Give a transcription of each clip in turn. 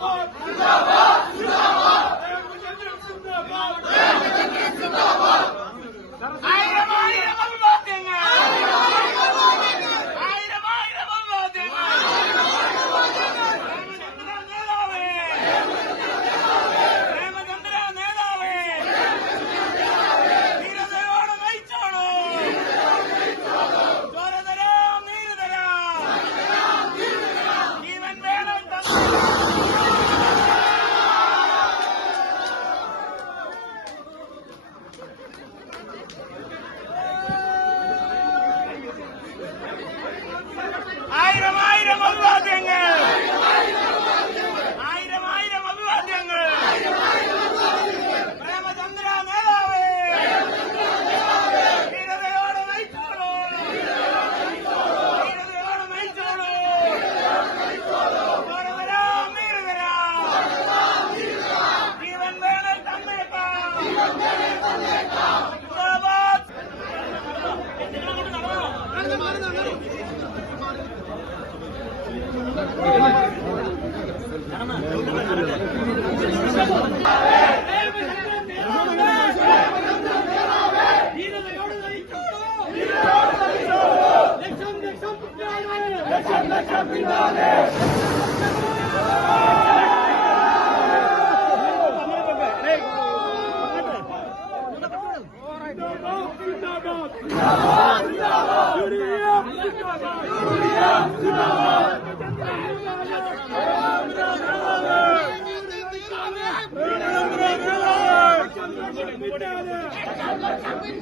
जिंदाबाद Come on, come on.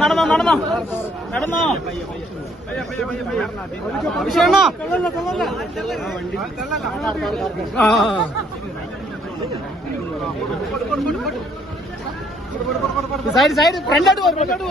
നടന്നോ നടന്നോ നടന്നോ വിഷയണ്ണോ സൈഡ് സൈഡ് ഫ്രണ്ടോട്ട് പോ ഫ്രണ്ടോട്ട് പോ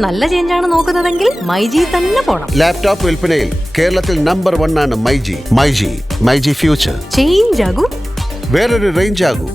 നല്ല ചേഞ്ച് ആണ് നോക്കുന്നതെങ്കിൽ മൈജി തന്നെ പോണം. ലാപ്ടോപ്പ് വിൽപ്പനയിൽ കേരളത്തിൽ നമ്പർ വൺ ആണ് മൈജി. മൈജി മൈജി ഫ്യൂച്ചർ ചേഞ്ച് ആകും. വേറൊരു റേഞ്ച് ആകൂ.